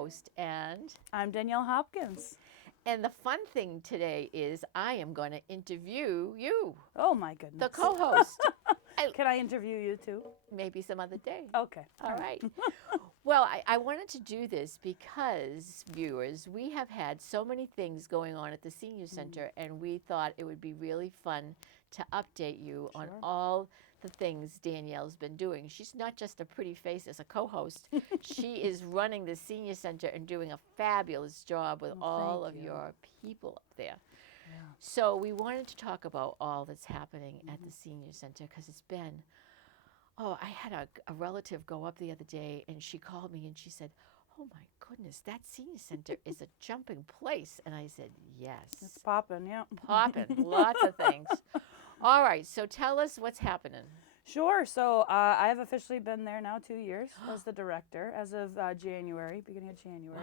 co-host, and I'm Danielle Hopkins. the fun thing today is I am going to interview you, Oh my goodness. the co-host. Can I interview you too? Maybe some other day. Okay. All right. Well, I wanted to do this because, viewers, we have had so many things going on at the Senior Center, and we thought it would be really fun to update you on all the things Danielle's been doing. She's not just a pretty face as a co-host. She is running the Senior Center and doing a fabulous job with all of your people up there. Yeah. So we wanted to talk about all that's happening at the Senior Center because it's been, I had a relative go up the other day and she called me and she said, "Oh my goodness, that Senior Center is a jumping place." And I said, "Yes. It's popping, yeah. Popping, lots of things." All right, so tell us what's happening. Sure. So I have officially been there now 2 years as the director as of January, beginning of January,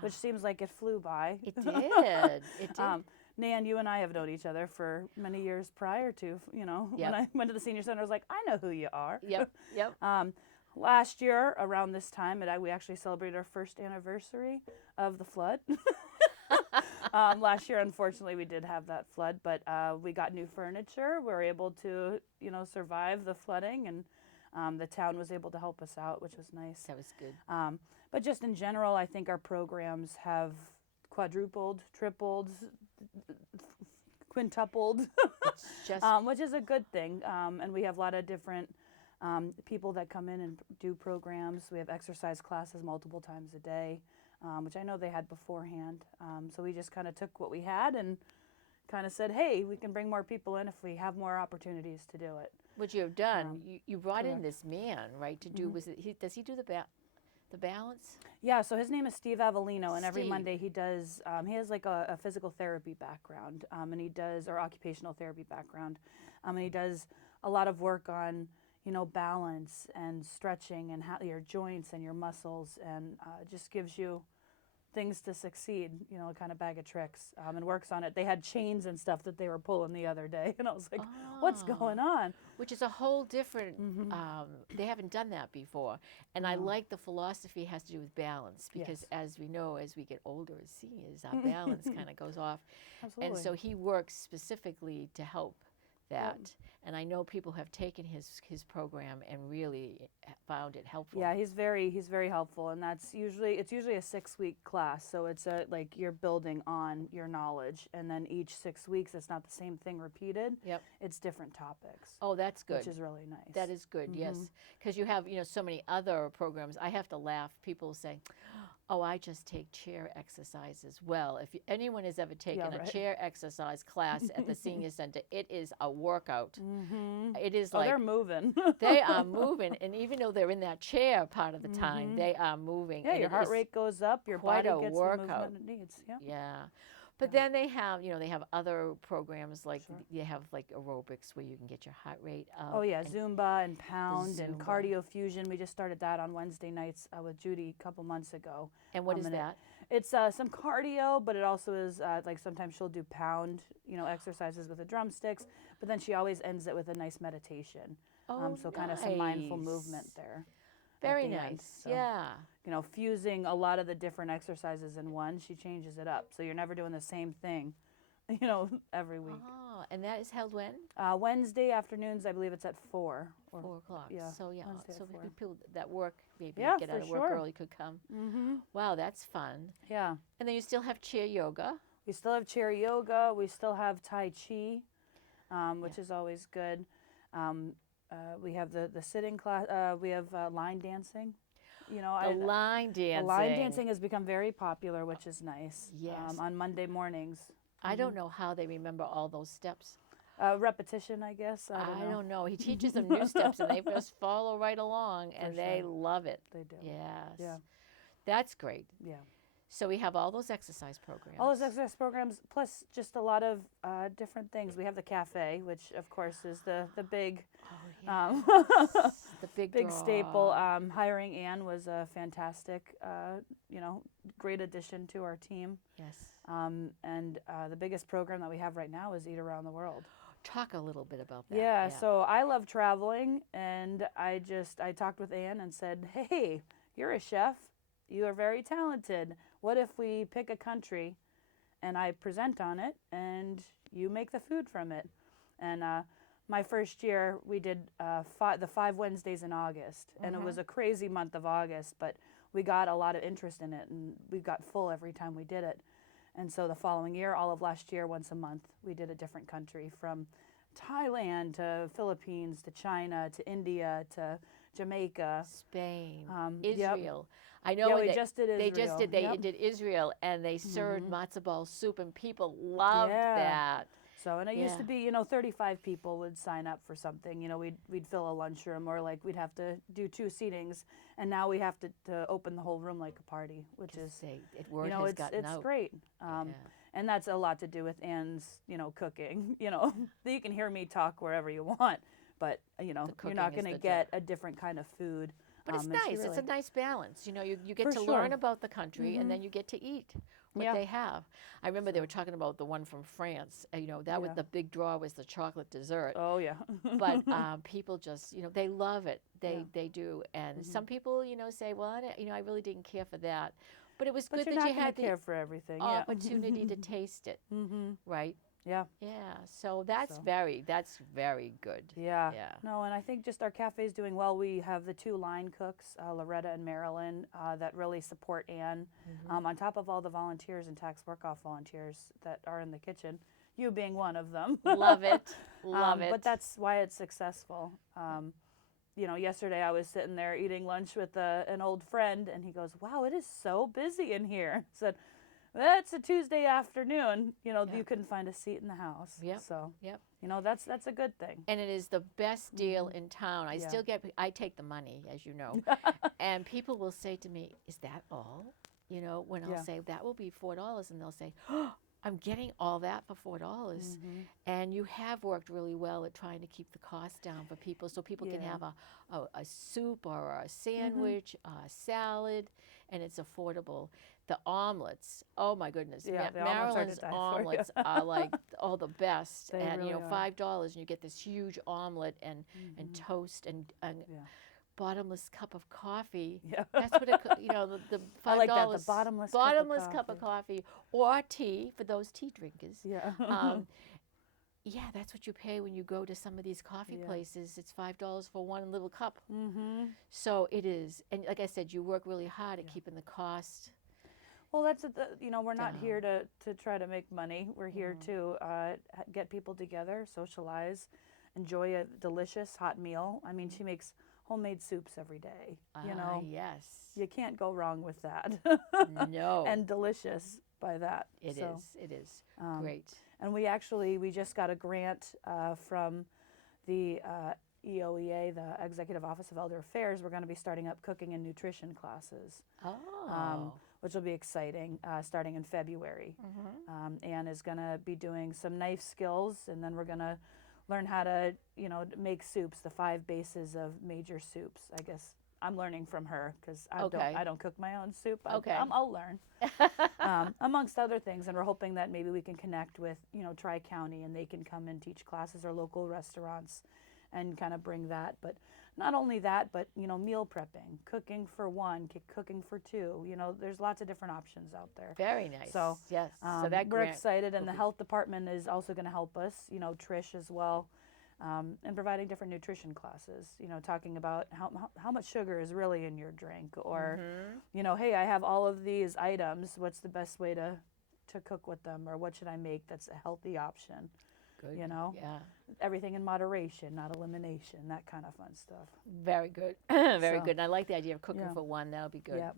which seems like it flew by. It did. It did. Nan, you and I have known each other for many years prior to, when I went to the Senior Center, I was like, I know who you are. Yep. Last year, around this time, we actually celebrated our first anniversary of the flood. Last year, unfortunately, we did have that flood, but we got new furniture. We were able to, survive the flooding, and the town was able to help us out, which was nice. That was good. But just in general, I think our programs have quadrupled, tripled, quintupled, It's just which is a good thing. And we have a lot of different people that come in and do programs. We have exercise classes multiple times a day, which I know they had beforehand. So we just kind of took what we had and kind of said, hey, we can bring more people in if we have more opportunities to do it. what you have done. You brought in correct. this man, right, to do, does he do the balance? Yeah, so his name is Steve Avellino, and every Steve. Monday he does, he has like a physical therapy background, and he does, or occupational therapy background, and he does a lot of work on, balance and stretching and how your joints and your muscles, and just gives you things to succeed, a kind of bag of tricks, and works on it. They had chains and stuff that they were pulling the other day, and I was like, what's going on? Which is a whole different, they haven't done that before. And I like the philosophy has to do with balance because as we know, as we get older as seniors, our balance kind of goes off. Absolutely. And so he works specifically to help that. And I know people have taken his program and really found it helpful. Yeah, he's very helpful, and it's usually a 6-week class, so it's like you're building on your knowledge, and then each 6 weeks it's not the same thing repeated. Yep. It's different topics. Oh, that's good. Which is really nice. That is good, yes. Because you have, so many other programs. I have to laugh. People say, "Oh, I just take chair exercises." Well, if anyone has ever taken a chair exercise class at the Senior Center, it is a workout. It is like they're moving. they are moving, and even though they're in that chair part of the time, they are moving. Yeah, and your it heart is rate goes up, your quite body a gets workout. the movement it needs. Yeah. Yeah. But then they have, they have other programs like you have like aerobics where you can get your heart rate up. Oh yeah, and Zumba and Pound and Zumba. Cardio Fusion. We just started that on Wednesday nights with Judy a couple months ago. And what is that? It's some cardio, but it also is like sometimes she'll do Pound, exercises with the drumsticks. But then she always ends it with a nice meditation. Oh, so kind of some mindful nice. movement there. Very the nice. end, so. Yeah. Fusing a lot of the different exercises in one, she changes it up. So you're never doing the same thing, every week. Oh, and that is held when? Wednesday afternoons, I believe it's at 4. 4 o'clock. Yeah. So yeah, Wednesday so at 4. people that work maybe Yeah, get out for of work sure. early could come. Wow, that's fun. Yeah. And then you still have chair yoga. We still have chair yoga. We still have Tai Chi, which is always good. We have the sitting class. We have line dancing. Line dancing. The line dancing has become very popular, which is nice. Yes. On Monday mornings. I don't know how they remember all those steps. Repetition, I guess. I don't know. He teaches them new steps, and they just follow right along, and they sure. love it. They do. Yes. Yeah. That's great. Yeah. So we have all those exercise programs. All those exercise programs, plus just a lot of different things. We have the cafe, which of course is the big, the big big draw. staple. Hiring Anne was a fantastic, great addition to our team. Yes. And the biggest program that we have right now is Eat Around the World. Talk a little bit about that. Yeah, so I love traveling, and I talked with Anne and said, hey, you're a chef. You are very talented. What if we pick a country and I present on it and you make the food from it? And my first year, we did the 5 Wednesdays in August, and it was a crazy month of August, but we got a lot of interest in it, and we got full every time we did it. And so the following year, all of last year, once a month, we did a different country, from Thailand to Philippines to China to India to Jamaica. Spain, Yep. Israel. I know Yeah, when we just did they just Israel. did they Yep. did Israel, and they served matzo ball soup, and people loved Yeah. that. So, and it used to Yeah. be, 35 people would sign up for something. We'd fill a lunchroom, or like we'd have to do 2 seatings, and now we have to open the whole room like a party, which is, Word has gotten it's out. great. Yeah. And that's a lot to do with Anne's, cooking. You can hear me talk wherever you want, but you're cooking not is going to the get a different kind of food. But it's and she nice. It's a really- nice balance. You get For to sure. learn about the country, and then you get to eat what Yeah. they have. I remember they were talking about the one from France. That was Yeah. the big draw, was the chocolate dessert. Oh yeah. But people just, they love it. Yeah. They do. And some people, say, well, I really didn't care for that. But it was But good you're that not you going had to the care for everything. opportunity to taste it, Mm-hmm. right? Yeah. Yeah. So that's So. very good. Yeah. Yeah. No, and I think just our cafe is doing well. We have the 2 line cooks, Loretta and Marilyn, that really support Anne, on top of all the volunteers and tax work-off volunteers that are in the kitchen, you being one of them. Love it. Love it. But that's why it's successful. Yesterday I was sitting there eating lunch with an old friend, and he goes, "Wow, it is so busy in here." I said, "Well, it's a Tuesday afternoon. You couldn't find a seat in the house." Yep. So, Yep. that's a good thing. And it is the best deal in town. Yeah. I take the money, as you know, and people will say to me, "Is that all?" When I'll Yeah. say that will be $4, and they'll say, "Oh, I'm getting all that for $4." And you have worked really well at trying to keep the cost down for people, so people can Yeah. have a soup or a sandwich, a salad, and it's affordable. The omelets, oh my goodness, Yeah, the omelets are to Maryland's die for, yeah. omelets are like all the best. They And really are. $5, and you get this huge omelet and toast and Yeah. bottomless cup of coffee. Yeah. That's what the $5. I like that, the bottomless cup of coffee, or tea for those tea drinkers. Yeah. Yeah, that's what you pay when you go to some of these coffee Yeah. places. It's $5 for one little cup. Mm-hmm. So it is, and like I said, you work really hard at keeping the cost. Well, that's we're not Down. here to try to make money. We're here to get people together, socialize, enjoy a delicious hot meal. I mean, she makes homemade soups every day. Yes. You can't go wrong with that. No. And delicious by that. It So, is. It is. um, Great. And we just got a grant from the EOEA, the Executive Office of Elder Affairs. We're going to be starting up cooking and nutrition classes, Oh. which will be exciting, starting in February. Anne is going to be doing some knife skills, and then we're going to learn how to, make soups, the 5 bases of major soups. I guess I'm learning from her, because Okay. I don't cook my own soup. Okay. I'll learn, amongst other things. And we're hoping that maybe we can connect with, Tri-County, and they can come and teach classes, or local restaurants, and kind of bring that. But not only that, but meal prepping, cooking for 1, cooking for 2. There's lots of different options out there. Very nice. So, yes. So that we're grant excited, and will the be- health department is also going to help us, Trish as well, and providing different nutrition classes, talking about how much sugar is really in your drink, or, hey, I have all of these items, what's the best way to cook with them, or what should I make that's a healthy option? Good. Yeah. Everything in moderation, not elimination, that kind of fun stuff. Very good. Very So, good. And I like the idea of cooking yeah. for 1. That'll be good. Yeah.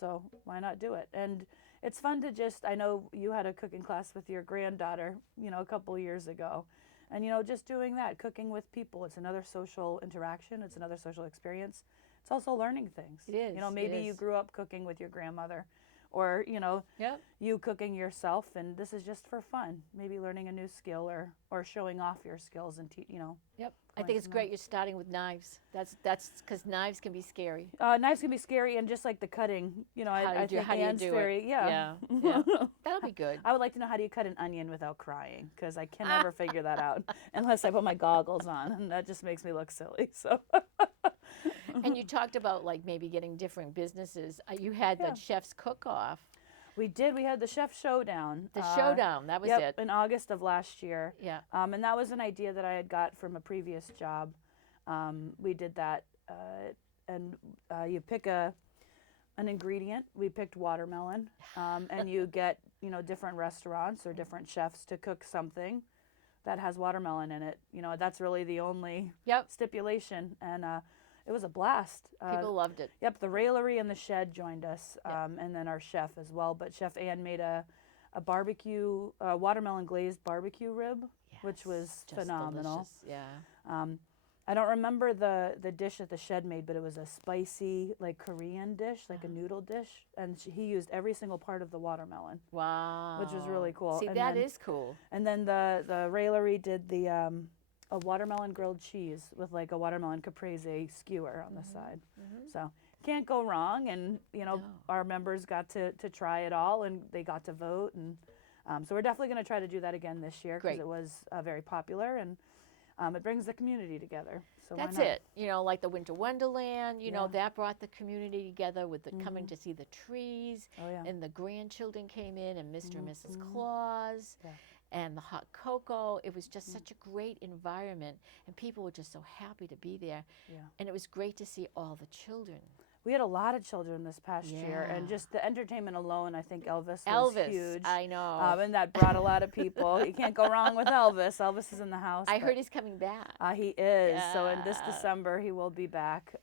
So why not do it? And it's fun to I know you had a cooking class with your granddaughter, a couple years ago. And, just doing that, cooking with people, it's another social interaction. It's another social experience. It's also learning things. It is, it Maybe you is. grew up cooking with your grandmother, or, Yep. you cooking yourself, and this is just for fun. Maybe learning a new skill, or showing off your skills, and, Yep. I going think it's from great there. you're starting with knives. That's because knives can be scary. Knives can be scary, and just like the cutting, I think how do you Anne's do very, it? yeah. Yeah. That'll be good. I would like to know, how do you cut an onion without crying? Because I can never figure that out unless I put my goggles on, and that just makes me look silly. So And you talked about like maybe getting different businesses. You had Yeah. the chef's cook-off, We did. We had the Chef Showdown. the showdown. That was Yep, it. in August of last year. Yeah. And that was an idea that I had got from a previous job. We did that, and you pick an ingredient. We picked watermelon, and you get different restaurants or different chefs to cook something that has watermelon in it. That's really the only Yep. stipulation, and it was a blast. People loved it. Yep, the Railery and the Shed joined us, Yep. and then our chef as well. But Chef Ann made a barbecue, watermelon glazed barbecue rib, which Yes, was just phenomenal. delicious. Yeah. I don't remember the dish that the Shed made, but it was a spicy, like Korean dish, like a noodle dish, and he used every single part of the watermelon, Wow. which was really cool. See, And that then- is cool. And then the Railery did the a watermelon grilled cheese with like a watermelon caprese skewer on the side. So can't go wrong. And No. our members got to try it all, and they got to vote. And so we're definitely going to try to do that again this year because Great. it was very popular, and it brings the community together. So why That's not? it. Like the Winter Wonderland, Yeah. that brought the community together with the coming to see the trees. Oh yeah. And the grandchildren came in, and Mr. and Mrs. Claus, Yeah. and the hot cocoa. It was just such a great environment, and people were just so happy to be there. Yeah. And it was great to see all the children. We had a lot of children this past year, and Yeah. just the entertainment alone, I think Elvis was Elvis, huge. I know. And that brought a lot of people. You can't go wrong with Elvis. Elvis is in the house. I but- heard he's coming back. He is. So in this Yeah. December, he will be back.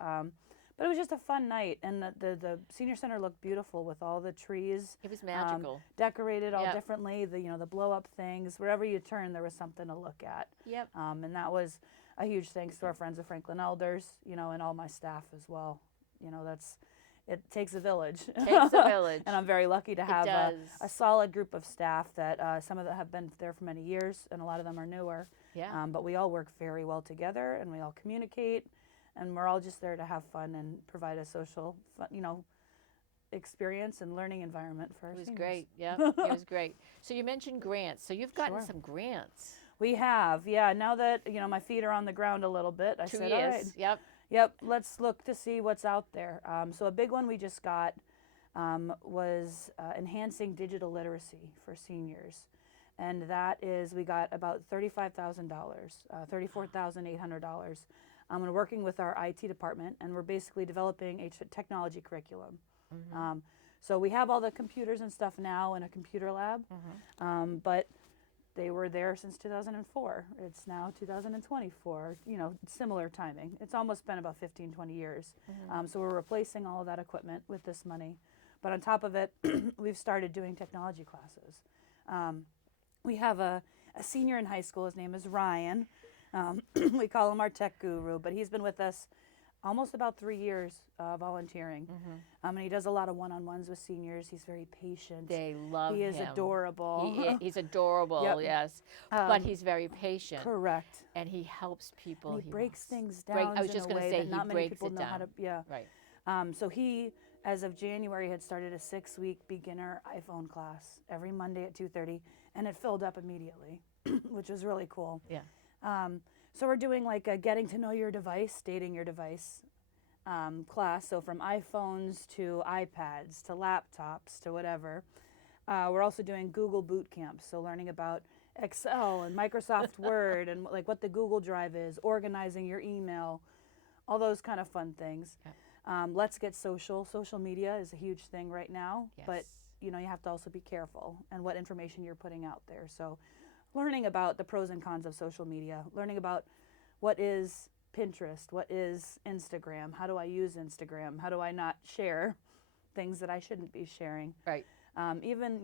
But it was just a fun night, and the senior center looked beautiful with all the trees It was magical. decorated all Yep. differently. The blow up things. Wherever you turn, there was something to look at. Yep. And that was a huge thanks to our friends of Franklin Elders, and all my staff as well. It takes a village. Takes a village. And I'm very lucky to have does. a solid group of staff that some of them have been there for many years, and a lot of them are newer. Yeah. But we all work very well together, and we all communicate, and we're all just there to have fun and provide a social, experience and learning environment for our It was seniors. great. Yeah, it was great. So you mentioned grants. So you've gotten Sure. some grants. We have, yeah. Now that my feet are on the ground a little bit, I 2 said, years. all right, Yep. yep, let's look to see what's out there. So a big one we just got was enhancing digital literacy for seniors. And that is, we got about $35,000, $34,800. And working with our IT department, and we're basically developing a technology curriculum. So we have all the computers and stuff now in a computer lab, but they were there since 2004. It's now 2024, similar timing. It's almost been about 15, 20 years. So we're replacing all of that equipment with this money. But on top of it, we've started doing technology classes. We have a senior in high school. His name is Ryan. We call him our tech guru, but he's been with us almost about 3 years volunteering. And he does a lot of one-on-ones with seniors. He's very patient. They love He him. is adorable. He's adorable, Yep. yes. but he's very patient. Correct. And he helps people. And he breaks wants- things down I was in just a gonna way say that he not many breaks people it know how to. down. Yeah. Right. So he, as of January, had started a 6-week beginner iPhone class every Monday at 2:30, and it filled up immediately, which was really cool. Yeah. So we're doing like a getting to know your device, dating your device class. So from iPhones to iPads to laptops to whatever. We're also doing Google boot camps, so learning about Excel and Microsoft Word and like what the Google Drive is, organizing your email, all those kind of fun things. Yeah. Let's get social. Social media is a huge thing right now, but Yes. you have to also be careful and what information you're putting out there. So learning about the pros and cons of social media, learning about what is Pinterest, what is Instagram, how do I use Instagram, how do I not share things that I shouldn't be sharing. Right. Even,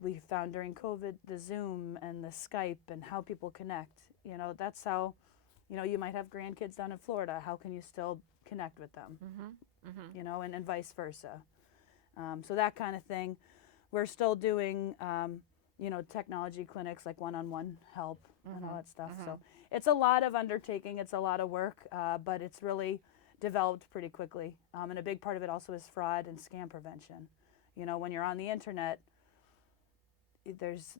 we found during COVID the Zoom and the Skype and how people connect. That's how, you might have grandkids down in Florida. How can you still connect with them? And vice versa. So that kind of thing. We're still doing, technology clinics like one-on-one help and all that stuff. So it's a lot of undertaking. It's a lot of work, but it's really developed pretty quickly. And a big part of it also is fraud and scam prevention. When you're on the internet, there's,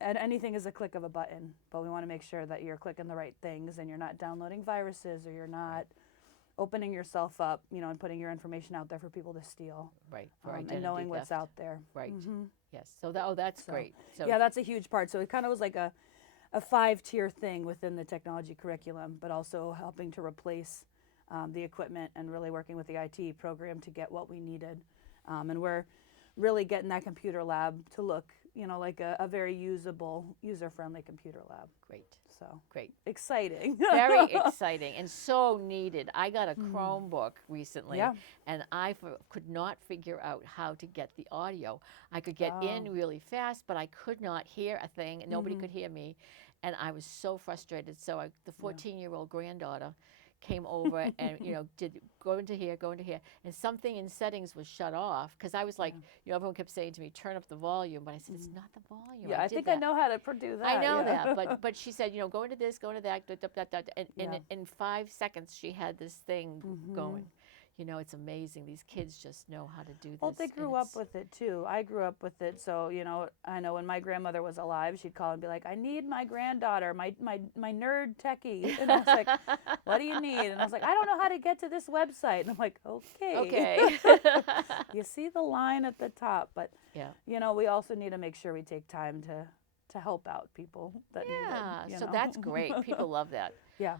anything is a click of a button, but we want to make sure that you're clicking the right things and you're not downloading viruses or you're not opening yourself up, and putting your information out there for people to steal, Right. For and identity knowing what's theft. out there. Right. Hmm. Yes. So that's So, great. So yeah, that's a huge part. So it kind of was like a 5-tier thing within the technology curriculum, but also helping to replace the equipment and really working with the IT program to get what we needed. And we're really getting that computer lab to look, like a very usable, user-friendly computer lab. great. So Great. exciting. Very exciting and so needed. I got a Chromebook recently, Yeah. and I could not figure out how to get the audio. I could get in Oh. really fast, but I could not hear a thing, and nobody could hear me, and I was so frustrated. So the 14-year-old granddaughter came over and did go into here, and something in settings was shut off because I was like, everyone kept saying to me, turn up the volume, but I said it's not the volume. Yeah, I did think that. I know how to do that. I know yeah. that, but she said, go into this, go into that, and Yeah. in 5 seconds she had this thing going. It's amazing. These kids just know how to do this. Well, they and grew up it's- with it too. I grew up with it, so I know when my grandmother was alive, she'd call and be like, "I need my granddaughter, my nerd techie," and I was like, "What do you need?" And I was like, "I don't know how to get to this website," and I'm like, "Okay, Okay. you see the line at the top, but Yeah. we also need to make sure we take time to help out people that Yeah. need it. So that's great. People love that. Yeah.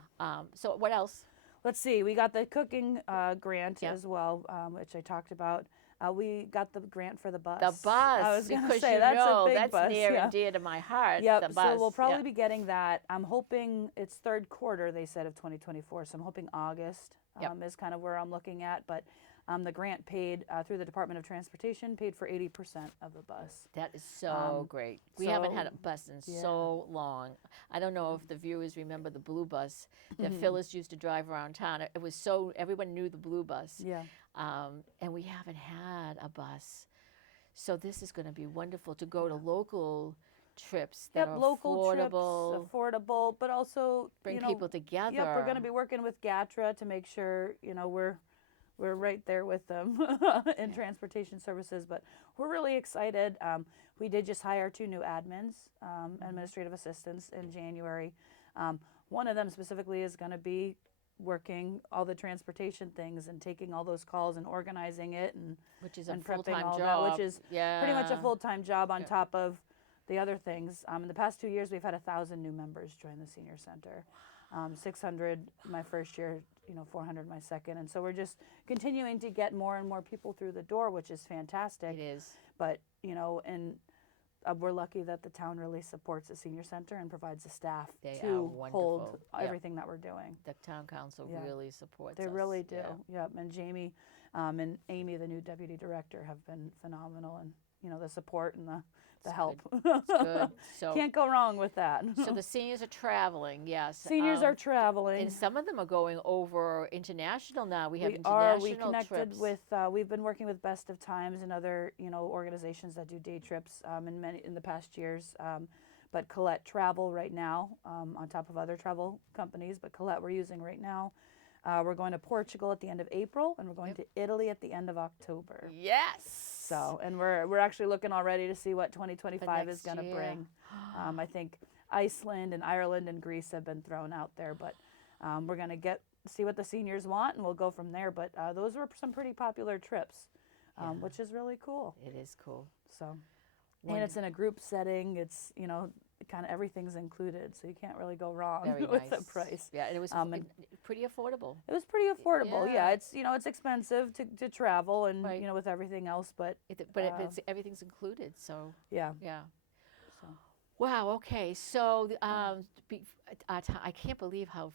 So what else? Let's see. We got the cooking grant Yeah. as well, which I talked about. We got the grant for the bus. The bus. I was going to because say that's a big that's bus. near yeah. and dear to my heart. Yep. The bus. So we'll probably be getting that. I'm hoping it's third quarter, they said, of 2024. So I'm hoping August is kind of where I'm looking at. But the grant paid through the Department of Transportation, paid for 80% of the bus. That is so great. We haven't had a so- bus in so long. I don't know if the viewers remember the blue bus that Phyllis used to drive around town. It was so, everyone knew the blue bus. Yeah. And we haven't had a bus. So this is going to be wonderful to go to local trips that Yep, are local affordable, trips, affordable, but also bring people together. Yep, we're going to be working with GATRA to make sure we're right there with them in transportation services. But we're really excited. We did just hire 2 new admins, administrative assistants in January. One of them specifically is going to be working all the transportation things and taking all those calls and organizing it and which is a prepping full-time all job. that, which is pretty much a full-time job on Yeah. top of the other things. In the past 2 years, we've had 1,000 new members join the senior center. 600 my first year, 400 my second, and so we're just continuing to get more and more people through the door, which is fantastic. It is. But and we're lucky that the town really supports the senior center and provides the staff They to are hold wonderful. Yep. everything that we're doing. The town council Yeah. really supports They us. really do. Yeah. Yep. And Jamie and Amy, the new deputy director, have been phenomenal, and the support and the help. Good. So, Can't go wrong with that. so the seniors are traveling, yes. Seniors are traveling. And some of them are going over international now. We have We international connected trips. with. We've been working with Best of Times and other organizations that do day trips in the past years. But Colette Travel right now, on top of other travel companies. But Colette we're using right now. We're going to Portugal at the end of April, and we're going to Italy at the end of October. Yes. So, and we're actually looking already to see what 2025 is next going to year. bring. I think Iceland and Ireland and Greece have been thrown out there, but we're going to see what the seniors want, and we'll go from there. But those were some pretty popular trips, which is really cool. It is cool. So, and it's in a group setting. It's kind of everything's included, so you can't really go wrong Very with nice. the price. Yeah, and it was and- pretty affordable. It was pretty affordable. Yeah. Yeah, it's expensive to travel and Right. with everything else, but Everything's included. So yeah. yeah. So. Wow. Okay. So I can't believe how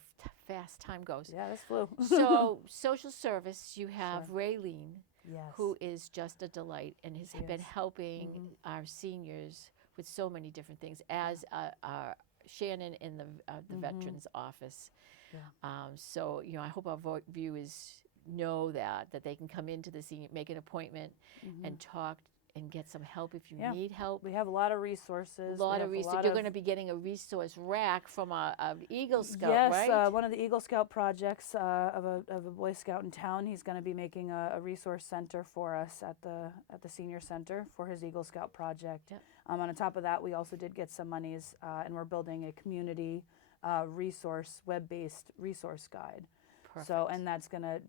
fast time goes. Yeah, this flew. So social service, you have Sure. Raylene, Yes. who is just a delight and has been Yes. helping our seniors with so many different things, as Shannon in the Veterans Office. Yeah. So I hope our viewers know that they can come into the senior, make an appointment, and talk and get some help if you Yeah. need help. We have a lot of resources. A lot We of have resources. You're going to be getting a resource rack from a Eagle Scout, yes, right? one of the Eagle Scout projects of a Boy Scout in town. He's going to be making a resource center for us at the senior center for his Eagle Scout project. Yep. On top of that, we also did get some monies, and we're building a community web-based resource guide. Perfect. So, and that's going to,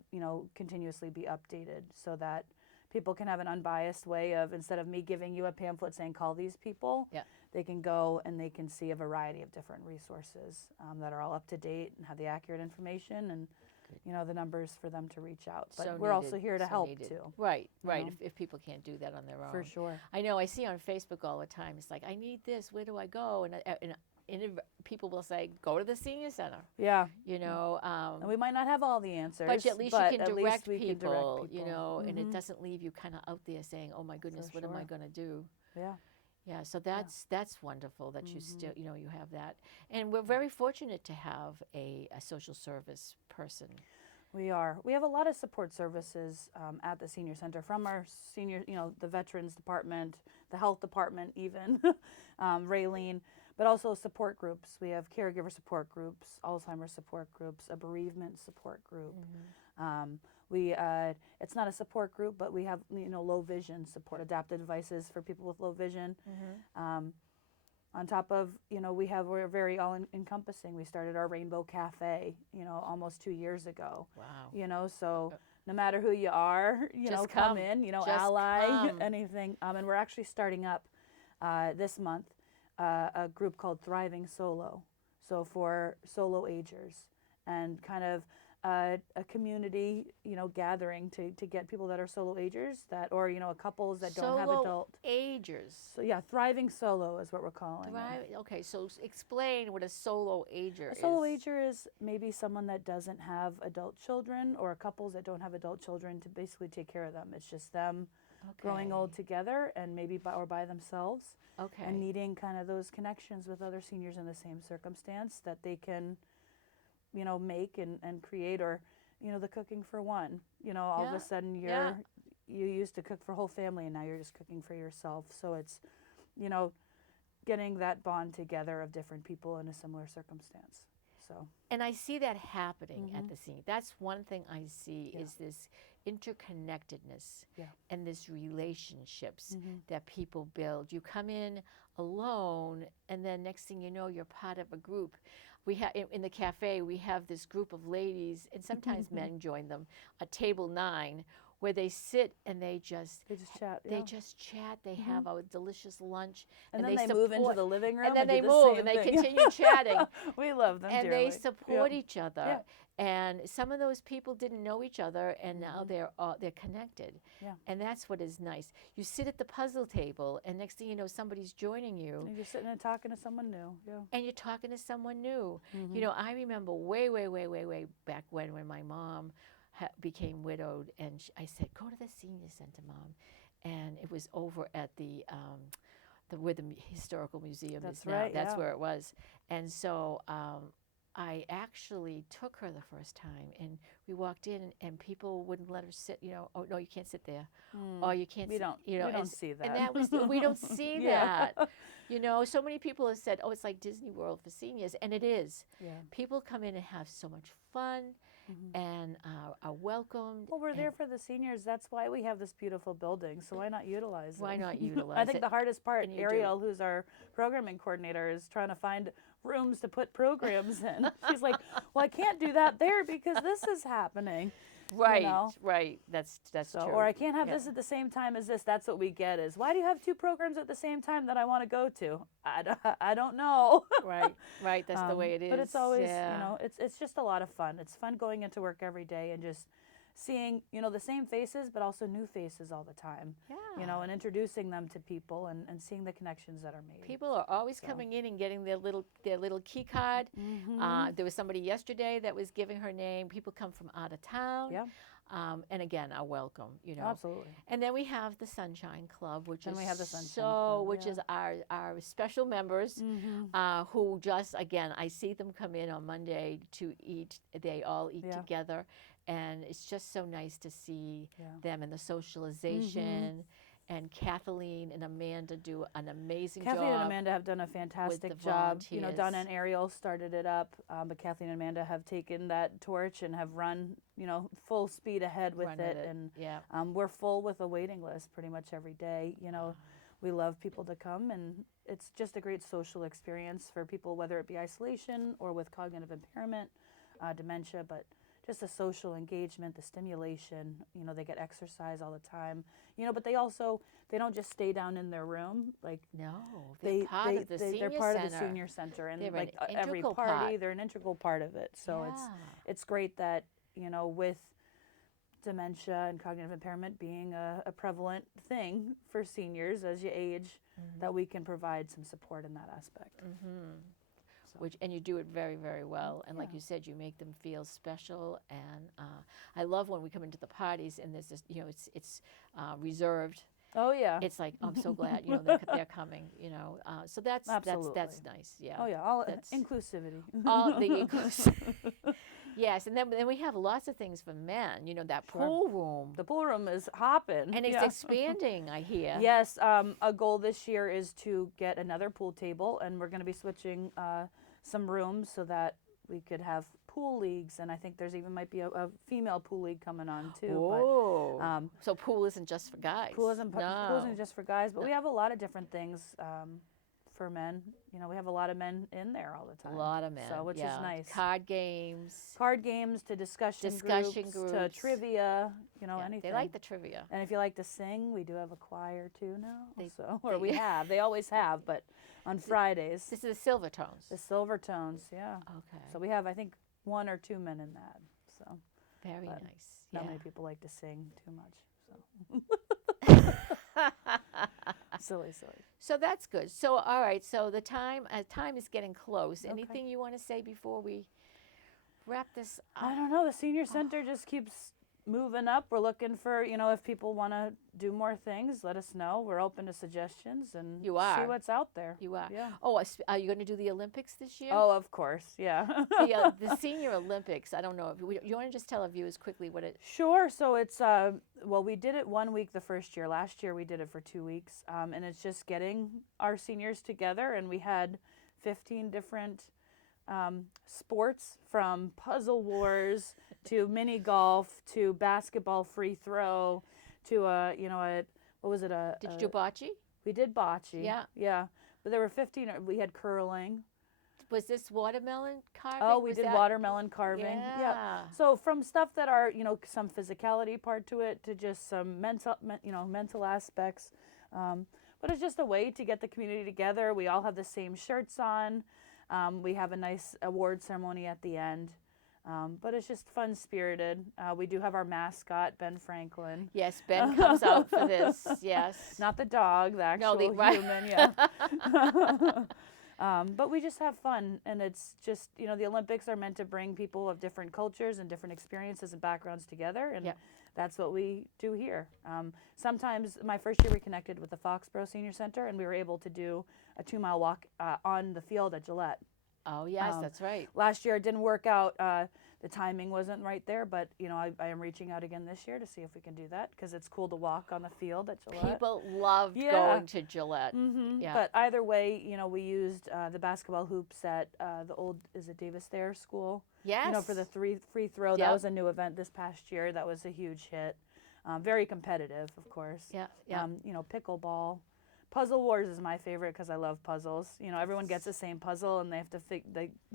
continuously be updated so that people can have an unbiased way of, instead of me giving you a pamphlet saying call these people, Yeah. they can go and they can see a variety of different resources that are all up to date and have the accurate information and the numbers for them to reach out. But So we're also needed, here to so help needed. too. Right, right. know? If people can't do that on their own. For sure. I know. I see on Facebook all the time. It's like, I need this. Where do I go? And people will say, go to the senior center. Yeah. And we might not have all the answers, but at least you can direct we can people, direct people. and it doesn't leave you kind of out there saying, oh my goodness, what am I sure. going to do? Yeah. Yeah, so that's wonderful that you still, you have that. And we're very fortunate to have a social service person. We are. We have a lot of support services at the senior center, from our senior, the veterans department, the health department even, Raylene, but also support groups. We have caregiver support groups, Alzheimer's support groups, a bereavement support group. It's not a support group, but we have, low vision support, adaptive devices for people with low vision. On top of, we're very all-encompassing. We started our Rainbow Cafe, almost 2 years ago. Wow. So no matter who you are, Just come in, Just ally, come. anything. And we're actually starting up this month a group called Thriving Solo. So for solo agers, and kind of a community, gathering to get people that are solo agers or couples that don't have adult. Agers. So yeah, Thriving Solo is what we're calling it. Okay, so explain what a solo ager is. A solo ager is maybe someone that doesn't have adult children, or couples that don't have adult children to basically take care of them. It's just them growing old together, and maybe by themselves. Okay. And needing kind of those connections with other seniors in the same circumstance that they can, make and create, or, the cooking for one. All of a sudden you used to cook for a whole family, and now you're just cooking for yourself. So it's, getting that bond together of different people in a similar circumstance. So. And I see that happening at the scene. That's one thing I see is this interconnectedness and this relationships that people build. You come in alone, and then next thing you know, you're part of a group. We have in the cafe, we have this group of ladies, and sometimes men join them, at table 9, where they sit and they just chat. They just chat. They have a delicious lunch, and then they move into the living room, and then they do move the and same they thing. continue chatting. We love them and dearly. they support each other. Yeah. And some of those people didn't know each other, and now they're connected. Yeah. And that's what is nice. You sit at the puzzle table, and next thing you know, somebody's joining you. And you're sitting and talking to someone new. Yeah. And you're talking to someone new. I remember way back when my mom became widowed, and I said, "Go to the senior center, Mom," and it was over at where the historical museum is now. Right, That's where it was, and so. I actually took her the first time, and we walked in, and people wouldn't let her sit. Oh no, you can't sit there. Oh, you can't. We don't. We don't see that. And that was we don't see that. So many people have said, "Oh, it's like Disney World for seniors," and it is. Yeah. People come in and have so much fun, and are welcomed. Well, we're there for the seniors. That's why we have this beautiful building. So why not utilize it? Why not utilize I think it? the hardest part, And you Ariel, who's our programming coordinator, is trying to find rooms to put programs in. She's like, "Well, I can't do that there because this is happening." Right, right. That's So, true. or I can't have this at the same time as this. That's what we get is, why do you have 2 programs at the same time that I want to go to? I don't know. Right. That's the way it is. But it's always, it's just a lot of fun. It's fun going into work every day and just seeing, the same faces, but also new faces all the time. Yeah. And introducing them to people and seeing the connections that are made. People are always coming in and getting their little key card. There was somebody yesterday that was giving her name. People come from out of town. Yeah. And again, are welcome. Absolutely. And then we have the Sunshine Club, which Then is we have the Sunshine Club, which is our special members who just, again, I see them come in on Monday to eat. They all eat together, and it's just so nice to see them and the socialization. And Kathleen and Amanda do an amazing job. Kathleen and Amanda have done a fantastic job. volunteers. Donna and Ariel started it up, but Kathleen and Amanda have taken that torch and have run, full speed ahead with it. And we're full with a waiting list pretty much every day. We love people to come, and it's just a great social experience for people, whether it be isolation or with cognitive impairment, dementia, but just the social engagement, the stimulation. You know, they get exercise all the time. You know, but they don't just stay down in their room. Like No, they're part of the senior they're part center. of the senior center, and They're an like every integral party, part. they're an integral part of it. So Yeah. it's great that, you know, with dementia and cognitive impairment being a prevalent thing for seniors as you age, that we can provide some support in that aspect. So. And you do it very, very well. And like Yeah. you said, you make them feel special. And I love when we come into the parties and there's this, you know, it's reserved. Oh yeah. It's like, I'm so glad, you know, they're coming, you know. So that's Absolutely. that's nice. Yeah. Oh yeah, all That's- inclusivity. All the inclusive. Yes, and then we have lots of things for men. You know, that Sure. pool room, The pool room is hopping. and it's yeah. expanding. I hear. Yes, a goal this year is to get another pool table, and we're going to be switching some rooms so that we could have pool leagues, and I think there's even might be a female pool league coming on too. Oh, But so pool isn't just for guys. pool isn't No. just for guys, but No. we have a lot of different things for men. You know, we have a lot of men in there all the A time. lot of men. So which yeah. is nice. Card games. Card games to discussion Discussion groups to groups. trivia. You know, Yeah, anything. they like the trivia. And if you like to sing, we do have a choir too now. They- So, or we have. They always have, but on Fridays, This is the Silvertones. the Silvertones, yeah. Okay. So we have, I think, 1 or 2 men in that. So Very but nice. not Yeah. many people like to sing too much. So silly. So that's good. So all right. So the time is getting close. Okay. Anything you want to say before we wrap this up? I don't know. The senior center just keeps moving up. We're looking for, you know, if people want to do more things, let us know. We're open to suggestions and You see are. what's out there. You are. Yeah. Oh, are you going to do the Olympics this year? Oh, of course. Yeah. The Senior Olympics. I don't know if you want to just tell our viewers quickly what it. Sure. So it's well, we did it 1 week the first year. Last year we did it for 2 weeks, and it's just getting our seniors together. And we had 15 different sports, from puzzle wars to mini golf to basketball free throw to what was it? Did you do bocce? We did bocce. Yeah. Yeah. But there were 15. We had curling. Was this watermelon carving? Oh, we Was did that- watermelon carving. Yeah. So from stuff that are, you know, some physicality part to it to just some mental aspects. But it's just a way to get the community together. We all have the same shirts on. We have a nice award ceremony at the end. But it's just fun spirited. We do have our mascot, Ben Franklin. Yes, Ben comes out for this. Yes. Not the dog, the actual right. human, yeah. But we just have fun, and it's just, you know, the Olympics are meant to bring people of different cultures and different experiences and backgrounds together, and Yep. that's what we do here. Sometimes, my first year we connected with the Foxborough Senior Center, and we were able to do a 2-mile walk on the field at Gillette. Oh yes, that's right. Last year it didn't work out. The timing wasn't right there, but you know, I am reaching out again this year to see if we can do that, because it's cool to walk on the field at Gillette. People loved Yeah. going to Gillette. Mm-hmm. Yeah. But either way, you know, we used the basketball hoops at the old, is it Davis Thayer School? Yes. You know, for the free throw. Yep. That was a new event this past year. That was a huge hit. Very competitive, of course. Yeah. Yeah. You know, pickleball. Puzzle Wars is my favorite because I love puzzles. You know, everyone gets the same puzzle and they have to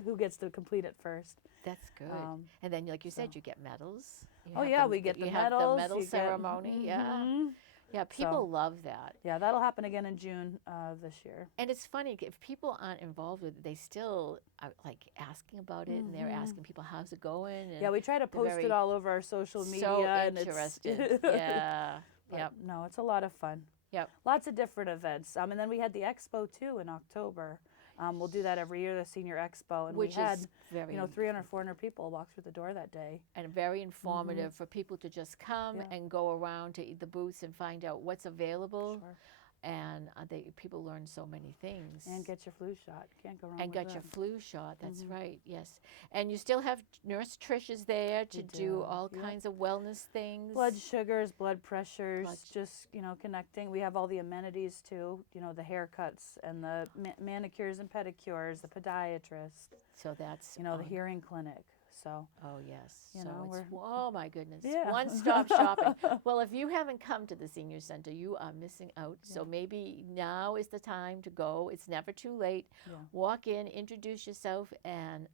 who gets to complete it first. That's good. Um, And then, like you said, so- you get medals. You Oh have yeah, we get the you have medals. the medal you get- ceremony. Yeah. Mhm. Yeah. People love that. Yeah, that'll happen again in June this year. And it's funny, if people aren't involved with it, they still are like asking about it, and they're asking people, "How's it going?" And Yeah, we try to post very it all over our social media. so and interested. It's Yeah. but Yep. No, it's a lot of fun. Yep. Lots of different events. And then we had the expo too in October. We'll do that every year, the senior expo, and Which we had is very 300, 400 people walk through the door that day. and very informative for people to just come Yeah. and go around to the booths and find out what's available. Sure. And people learn so many things. And get your flu shot. Can't go wrong And with got your that. flu shot. That's right. Yes. And you still have Nurse Trish is there to We do do, all yep. kinds of wellness things. Blood sugars, blood pressures, Blood- just, you know, connecting. We have all the amenities too, you know, the haircuts and the manicures and pedicures, the podiatrist, So that's you know, the on- hearing clinic. So, Oh yes. You So know, it's oh my goodness. Yeah. One-stop shopping. Well, if you haven't come to the senior center, you are missing out. So Yeah. maybe now is the time to go. It's never too late. Yeah. Walk in, introduce yourself, and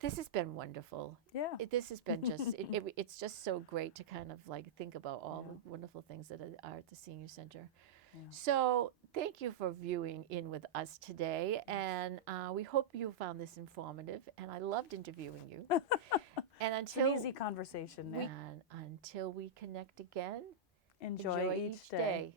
This has been wonderful. Yeah. This has been just, it's just so great to kind of like think about all the wonderful things that are at the Senior Center. Yeah. So thank you for viewing in with us today, and we hope you found this informative, and I loved interviewing you. And It's an easy conversation now. until we connect again, Enjoy each day.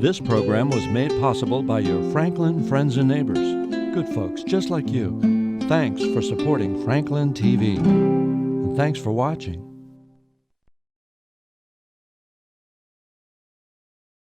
This program was made possible by your Franklin friends and neighbors, good folks just like you. Thanks for supporting Franklin TV. And thanks for watching.